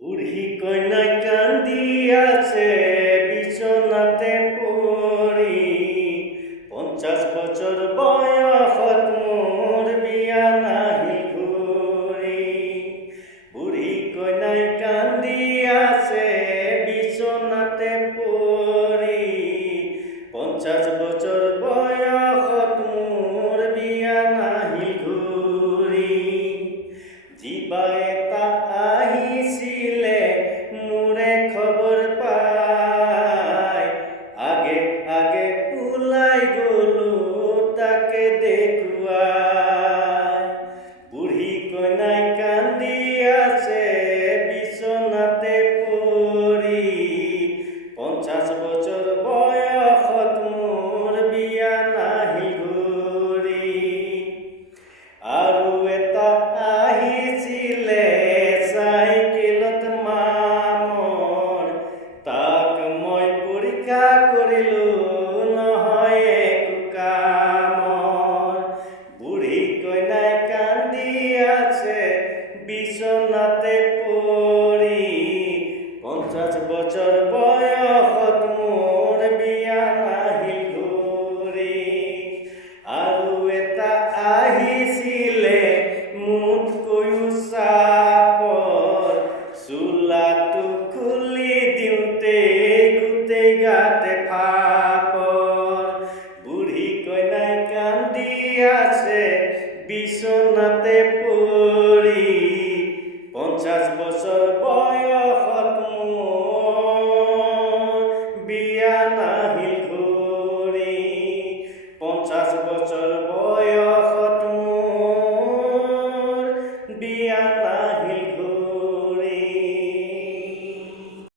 বুঢ়ী কন্যাই কান্দি আছে বিচনাতে পৰি। 50 বছৰ বয়সত মোৰ বিয়া নাহিল ঘূৰি। বুঢ়ী কন্যাই কান্দি আছে বিচনাতে পৰি। 50 বছৰ বয়সত মোৰ বিয়া নাহিল ঘূৰি। জিবা এটা আহিছিলে মোৰে খবৰ পাই। আগে আগে ওলাই গলো তাকে দেখুৱাই। বুঢ়ী কন্যাই কান্দি আছে বিচনাতে পৰি। 50 বছৰ বয়সত মোৰ বিয়া নাহিল ঘূৰি। আৰু এটা আহিছিলে চাইকেলত মামৰ। তাক মই পৰীক্ষা কৰিলো নহয় একো কামৰ। বুঢ়ী কন্যাই কান্দি আছে বিচনাতে পৰি। 50 বছৰ বয়সত মোৰ বিয়া নাহিল ঘূৰি। আৰু এটা আহিছিলে মোতকৈও চাপৰ। চোলাটো খুলি দিওঁতে গোটেই গাতে ফাপৰ। বুঢ়ী কন্যাই কান্দি আছে বিচনাতে পৰি। 50 বছৰ